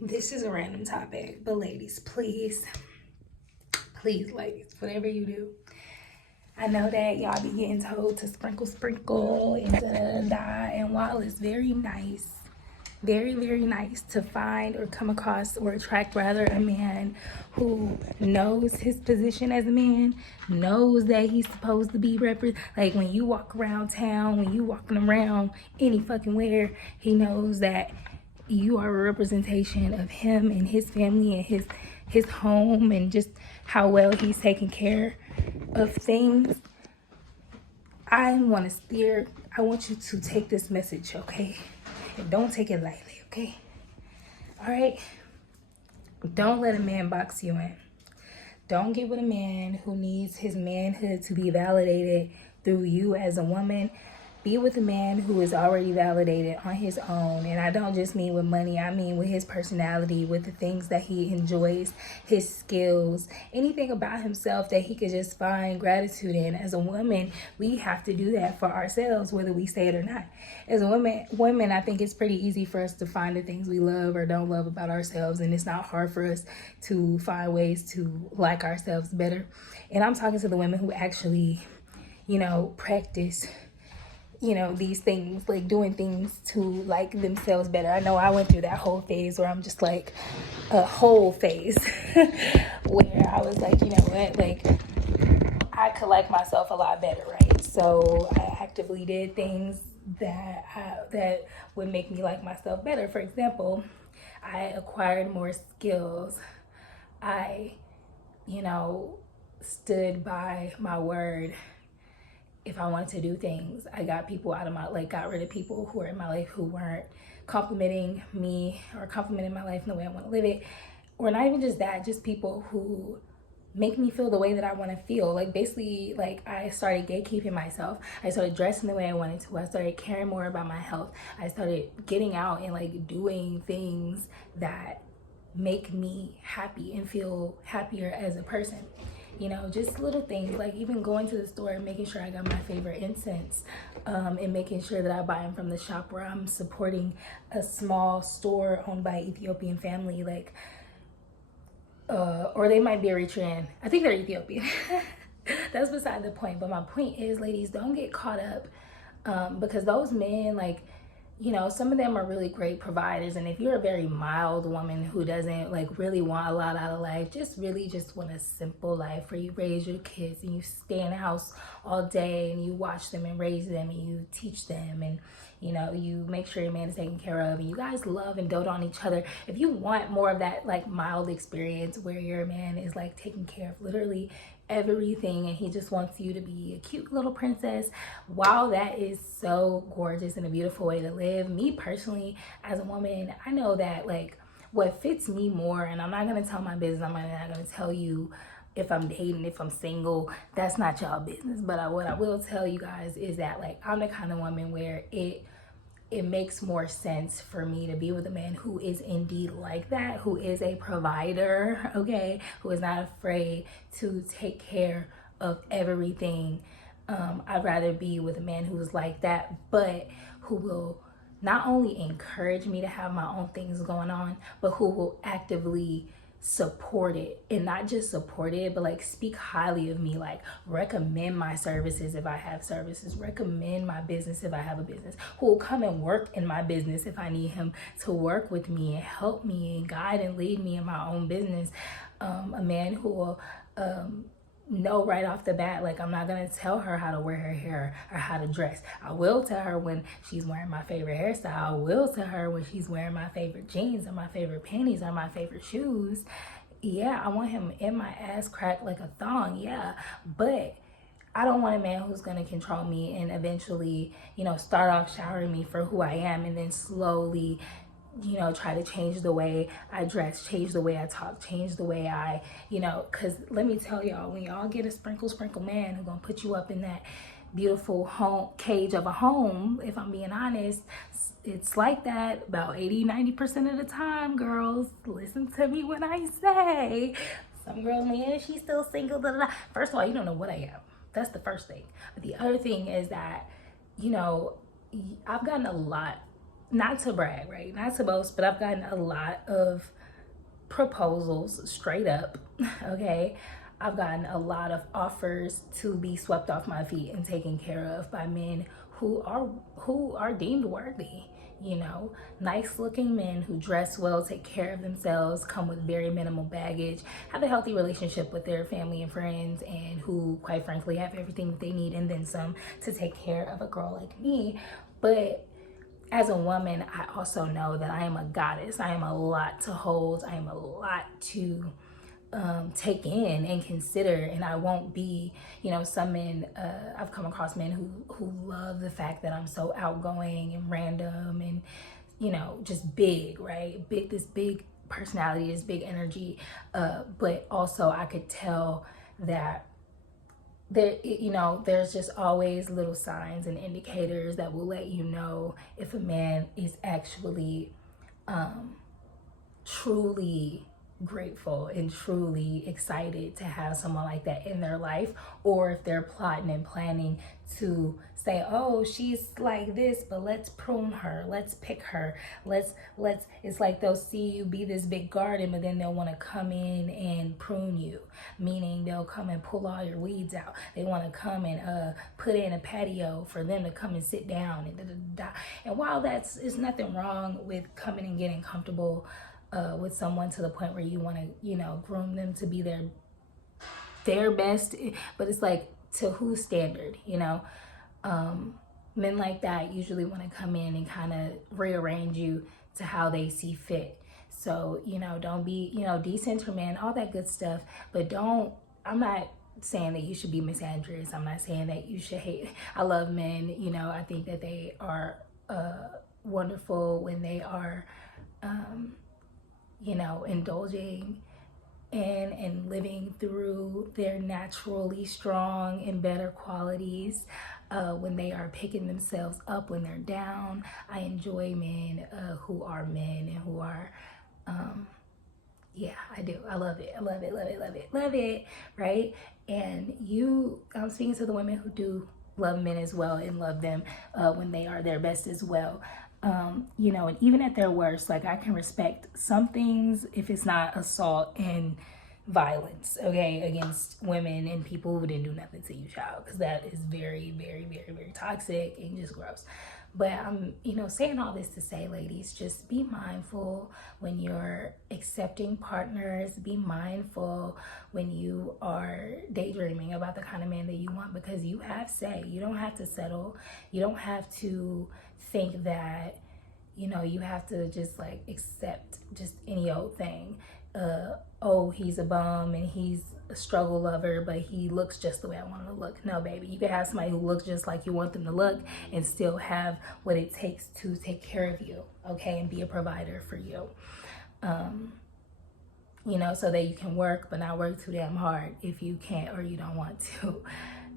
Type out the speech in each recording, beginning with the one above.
This is a random topic, but ladies, please, please, ladies, whatever you do, I know that y'all be getting told to sprinkle, sprinkle, and da da da da. And while it's very nice, very, very nice to find or come across or attract rather a man who knows his position as a man, knows that he's supposed to be like when you walk around town, when you walking around any fucking where, he knows that you are a representation of him and his family and his home and just how well he's taking care of things. I want you to take this message, okay? And don't take it lightly, okay? All right? Don't let a man box you in. Don't get with a man who needs his manhood to be validated through you as a woman. Be with a man who is already validated on his own. And I don't just mean with money, I mean with his personality, with the things that he enjoys, his skills, anything about himself that he could just find gratitude in. As a woman, we have to do that for ourselves, whether we say it or not. As a women, I think it's pretty easy for us to find the things we love or don't love about ourselves. And it's not hard for us to find ways to like ourselves better. And I'm talking to the women who actually, practice these things, like doing things to like themselves better. I know I went through that whole phase where I'm just like a whole phase where I was like, you know what, like I could like myself a lot better, right? So I actively did things that would make me like myself better. For example, I acquired more skills. I, stood by my word. If I wanted to do things, I got people out of my, like, got rid of people who were in my life who weren't complimenting me or complimenting my life in the way I want to live it. Or not even just that, just people who make me feel the way that I want to feel. Like basically, like I started gatekeeping myself. I started dressing the way I wanted to. I started caring more about my health. I started getting out and like doing things that make me happy and feel happier as a person. Just little things like even going to the store and making sure I got my favorite incense, and making sure that I buy them from the shop where I'm supporting a small store owned by Ethiopian family, like, or they might be Eritrean. I think they're Ethiopian. That's beside the point. But my point is, ladies, don't get caught up, because those men, like, some of them are really great providers. And if you're a very mild woman who doesn't like really want a lot out of life, just really just want a simple life where you raise your kids and you stay in the house all day and you watch them and raise them and you teach them and you make sure your man is taken care of and you guys love and dote on each other. If you want more of that like mild experience where your man is like taking care of literally everything and he just wants you to be a cute little princess, while that is so gorgeous and a beautiful way to live, me personally as a woman, I know that like what fits me more, and I'm not going to tell my business, I'm not going to tell you if I'm dating, if I'm single, that's not y'all business. But what I will tell you guys is that like I'm the kind of woman where it makes more sense for me to be with a man who is indeed like that, who is a provider, okay, who is not afraid to take care of everything. I'd rather be with a man who's like that, but who will not only encourage me to have my own things going on, but who will actively support it, and not just support it but like speak highly of me, like recommend my services if I have services, recommend my business if I have a business, who will come and work in my business if I need him to work with me and help me and guide and lead me in my own business. A man who will know right off the bat, like I'm not gonna tell her how to wear her hair or how to dress. I will tell her when she's wearing my favorite hairstyle. I will tell her when she's wearing my favorite jeans or my favorite panties or my favorite shoes. Yeah, I want him in my ass cracked like a thong, yeah. But I don't want a man who's gonna control me and eventually, start off showering me for who I am and then slowly try to change the way I dress, change the way I talk, change the way I, because let me tell y'all, when y'all get a sprinkle man who's gonna put you up in that beautiful home cage of a home, if I'm being honest, it's like that about 80-90% of the time. Girls, listen to me when I say some girls, man, she's still single, da, da, da. First of all, you don't know what I am. That's the first thing. But the other thing is that, I've gotten a lot not to brag, right? Not to boast, but I've gotten a lot of proposals straight up, okay? I've gotten a lot of offers to be swept off my feet and taken care of by men who are deemed worthy, you know, nice looking men who dress well, take care of themselves, come with very minimal baggage, have a healthy relationship with their family and friends, and who quite frankly have everything that they need and then some to take care of a girl like me. But as a woman, I also know that I am a goddess. I am a lot to hold. I am a lot to take in and consider, and I won't be, you know, some men, I've come across men who love the fact that I'm so outgoing and random and, you know, just big, right? This big personality, this big energy, but also I could tell that there, you know, there's just always little signs and indicators that will let you know if a man is actually truly grateful and truly excited to have someone like that in their life, or if they're plotting and planning to say, oh, she's like this, but let's prune her, let's pick her, let's it's like they'll see you be this big garden, but then they'll want to come in and prune you, meaning they'll come and pull all your weeds out. They want to come and put in a patio for them to come and sit down and da, da, da, da. And while there's nothing wrong with coming and getting comfortable with someone to the point where you want to, you know, groom them to be their best, but it's like, to whose standard, you know? Men like that usually want to come in and kind of rearrange you to how they see fit. So, you know, don't be, you know, decent men, all that good stuff, but I'm not saying that you should be misandrous. I'm not saying that you should hate. I love men, you know, I think that they are wonderful when they are, you know, indulging and living through their naturally strong and better qualities, when they are picking themselves up when they're down. I enjoy men who are men and who are, yeah, I do. I love it. I love it, love it, love it, love it, right? And I'm speaking to the women who do love men as well and love them when they are their best as well. You know, and even at their worst, like I can respect some things if it's not assault and violence, okay, against women and people who didn't do nothing to you, child, because that is very, very, very, very toxic and just gross. But I'm, you know, saying all this to say, ladies, just be mindful when you're accepting partners. Be mindful when you are daydreaming about the kind of man that you want, because you have say. You don't have to settle. You don't have to think that, you know, you have to just like accept just any old thing. Oh, he's a bum and he's a struggle lover, but he looks just the way I want him to look. No, baby, you can have somebody who looks just like you want them to look and still have what it takes to take care of you, okay, and be a provider for you. You know, so that you can work, but not work too damn hard if you can't or you don't want to.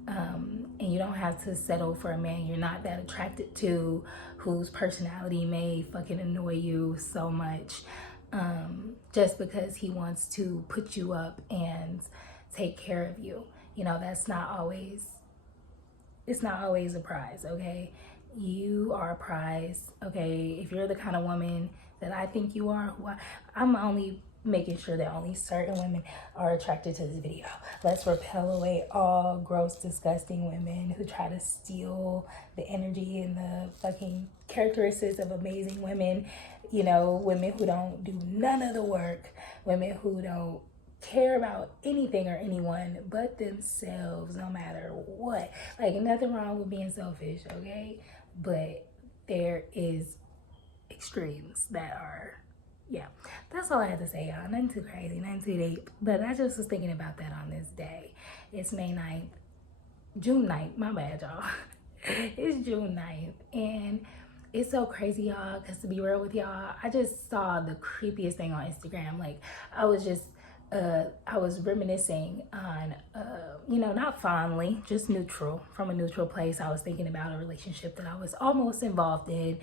And you don't have to settle for a man you're not that attracted to, whose personality may fucking annoy you so much, just because he wants to put you up and take care of you. You know, it's not always a prize, okay? You are a prize, okay? If you're the kind of woman that I think you are, I'm only making sure that only certain women are attracted to this video. Let's repel away all gross, disgusting women who try to steal the energy and the fucking characteristics of amazing women. You know, women who don't do none of the work, women who don't care about anything or anyone but themselves, no matter what. Like, nothing wrong with being selfish, okay? But there is extremes that are, yeah, that's all I have to say, y'all. Nothing too crazy, nothing too deep. But I just was thinking about that on this day. It's June 9th, my bad, y'all. It's June 9th. And it's so crazy, y'all, because to be real with y'all, I just saw the creepiest thing on Instagram. Like, I was reminiscing on, you know, not fondly, just neutral, from a neutral place. I was thinking about a relationship that I was almost involved in,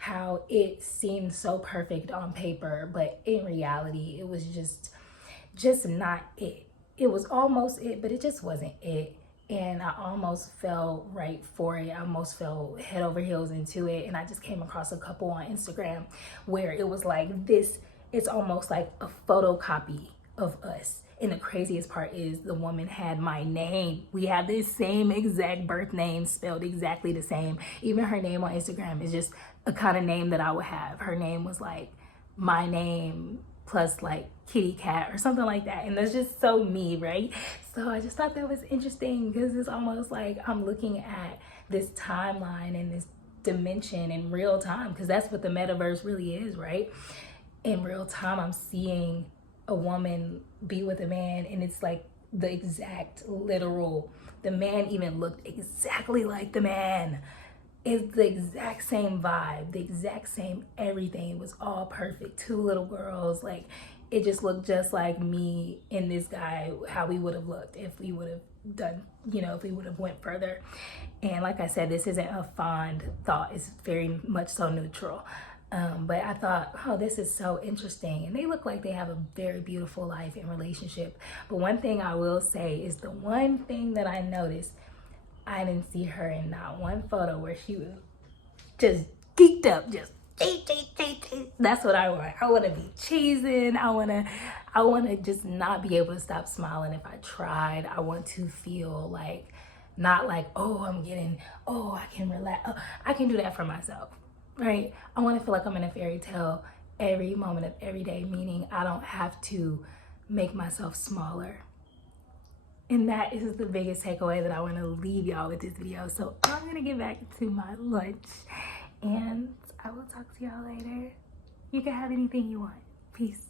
how it seemed so perfect on paper, but in reality, it was just not it. It was almost it, but it just wasn't it. and I almost fell right for it. I almost fell head over heels into it. And I just came across a couple on Instagram where it was like this, it's almost like a photocopy of us. And the craziest part is the woman had my name. We have the same exact birth name, spelled exactly the same. Even her name on Instagram is just a kind of name that I would have. Her name was like my name plus like kitty cat or something like that, and that's just so me, right? So I just thought that was interesting because it's almost like I'm looking at this timeline and this dimension in real time, because that's what the metaverse really is, right? In real time, I'm seeing a woman be with a man, and it's like the exact literal, the man even looked exactly like the man. It's the exact same vibe, the exact same everything. It was all perfect. Two little girls, like it just looked just like me and this guy, how we would have looked if we would have done, if we would have went further. And like I said, this isn't a fond thought. It's very much so neutral. But I thought, oh, this is so interesting. And they look like they have a very beautiful life and relationship. But one thing I will say is the one thing that I noticed, I didn't see her in not one photo where she was just geeked up, just cheese. That's what I want. I want to be cheesing. I want to just not be able to stop smiling if I tried. I want to feel like, not like, oh, I can relax. Oh, I can do that for myself, right? I want to feel like I'm in a fairy tale every moment of every day, meaning I don't have to make myself smaller. And that is the biggest takeaway that I want to leave y'all with this video. So I'm going to get back to my lunch and I will talk to y'all later. You can have anything you want. Peace.